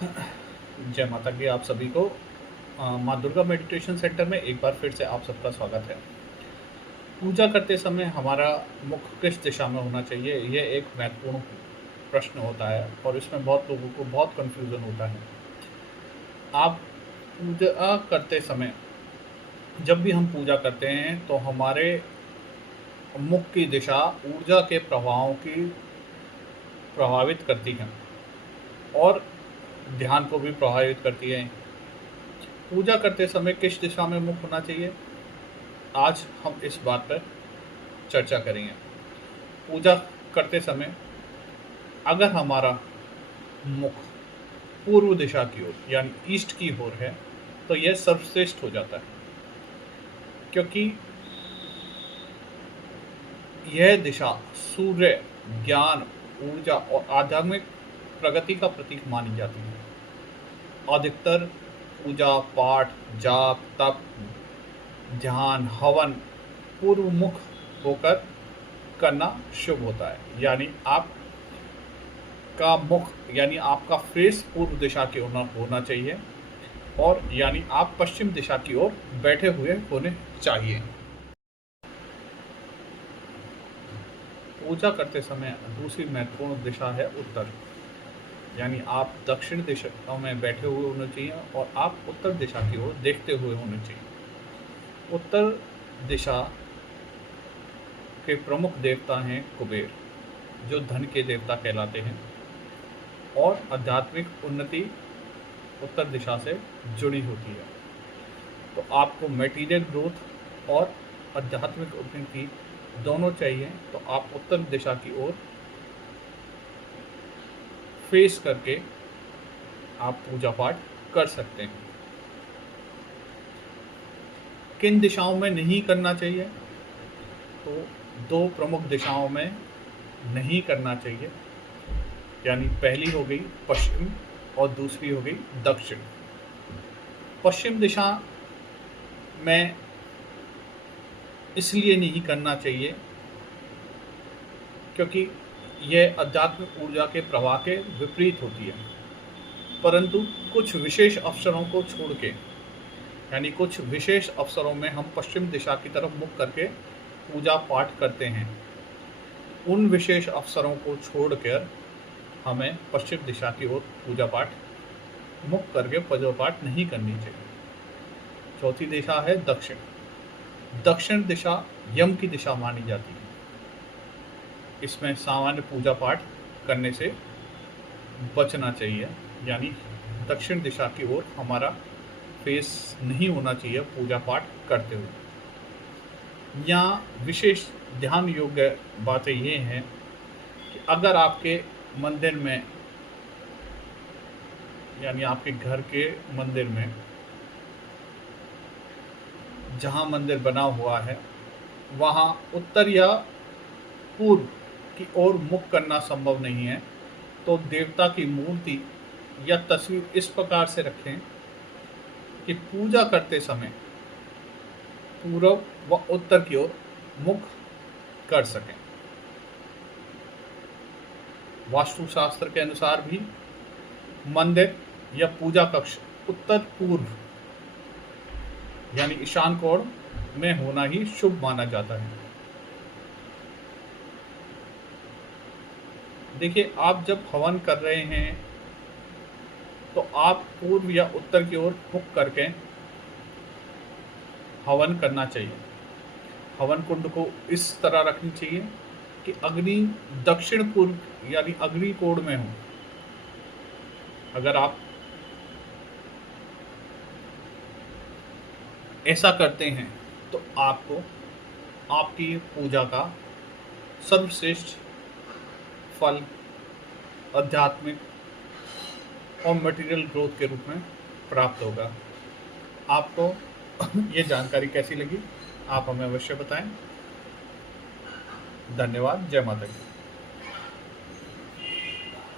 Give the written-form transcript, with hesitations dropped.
जय माता की आप सभी को। माँ दुर्गा मेडिटेशन सेंटर में एक बार फिर से आप सबका स्वागत है। पूजा करते समय हमारा मुख किस दिशा में होना चाहिए, ये एक महत्वपूर्ण प्रश्न होता है और इसमें बहुत लोगों को बहुत कन्फ्यूज़न होता है। आप पूजा करते समय, जब भी हम पूजा करते हैं तो हमारे मुख की दिशा ऊर्जा के प्रवाहों की प्रभावित करती है और ध्यान को भी प्रभावित करती है। पूजा करते समय किस दिशा में मुख होना चाहिए, आज हम इस बात पर चर्चा करेंगे। पूजा करते समय अगर हमारा मुख पूर्व दिशा की ओर यानी ईस्ट की ओर है तो यह सर्वश्रेष्ठ हो जाता है, क्योंकि यह दिशा सूर्य, ज्ञान, ऊर्जा और आध्यात्मिक प्रगति का प्रतीक मानी जाती है। अधिकतर पूजा पाठ, जाप, तप, ध्यान, हवन पूर्व मुख होकर करना शुभ होता है। यानी आपका मुख यानी आपका फेस पूर्व दिशा की ओर होना चाहिए और यानी आप पश्चिम दिशा की ओर बैठे हुए होने चाहिए। पूजा करते समय दूसरी महत्वपूर्ण दिशा है उत्तर, यानी आप दक्षिण दिशा में बैठे हुए होने चाहिए और आप उत्तर दिशा की ओर देखते हुए होने चाहिए। उत्तर दिशा के प्रमुख देवता हैं कुबेर, जो धन के देवता कहलाते हैं और आध्यात्मिक उन्नति उत्तर दिशा से जुड़ी होती है। तो आपको मटेरियल ग्रोथ और आध्यात्मिक उन्नति दोनों चाहिए, तो आप उत्तर दिशा की ओर फेस करके आप पूजा पाठ कर सकते हैं। किन दिशाओं में नहीं करना चाहिए, तो दो प्रमुख दिशाओं में नहीं करना चाहिए, यानी पहली हो गई पश्चिम और दूसरी हो गई दक्षिण। पश्चिम दिशा में इसलिए नहीं करना चाहिए क्योंकि यह आध्यात्मिक ऊर्जा के प्रवाह के विपरीत होती है, परंतु कुछ विशेष अवसरों को छोड़ के, यानी कुछ विशेष अवसरों में हम पश्चिम दिशा की तरफ मुख करके पूजा पाठ करते हैं। उन विशेष अवसरों को छोड़कर हमें पश्चिम दिशा की ओर पूजा पाठ मुख करके पूजा पाठ नहीं करनी चाहिए। चौथी दिशा है दक्षिण। दक्षिण दिशा यम की दिशा मानी जाती है। इसमें सामान्य पूजा पाठ करने से बचना चाहिए, यानी दक्षिण दिशा की ओर हमारा फेस नहीं होना चाहिए पूजा पाठ करते हुए। यहाँ विशेष ध्यान योग्य बातें ये हैं कि अगर आपके मंदिर में, यानी आपके घर के मंदिर में, जहाँ मंदिर बना हुआ है वहाँ उत्तर या पूर्व की ओर मुख करना संभव नहीं है, तो देवता की मूर्ति या तस्वीर इस प्रकार से रखें कि पूजा करते समय पूर्व व उत्तर की ओर मुख कर सकें। वास्तुशास्त्र के अनुसार भी मंदिर या पूजा कक्ष उत्तर पूर्व यानी ईशान कोण में होना ही शुभ माना जाता है। देखिए, आप जब हवन कर रहे हैं तो आप पूर्व या उत्तर की ओर मुख करके हवन करना चाहिए। हवन कुंड को इस तरह रखनी चाहिए कि अग्नि दक्षिण पूर्व यानी अग्नि कोण में हो। अगर आप ऐसा करते हैं तो आपको आपकी पूजा का सर्वश्रेष्ठ फल आध्यात्मिक और मटेरियल ग्रोथ के रूप में प्राप्त होगा। आपको ये जानकारी कैसी लगी, आप हमें अवश्य बताएं। धन्यवाद। जय माता दी।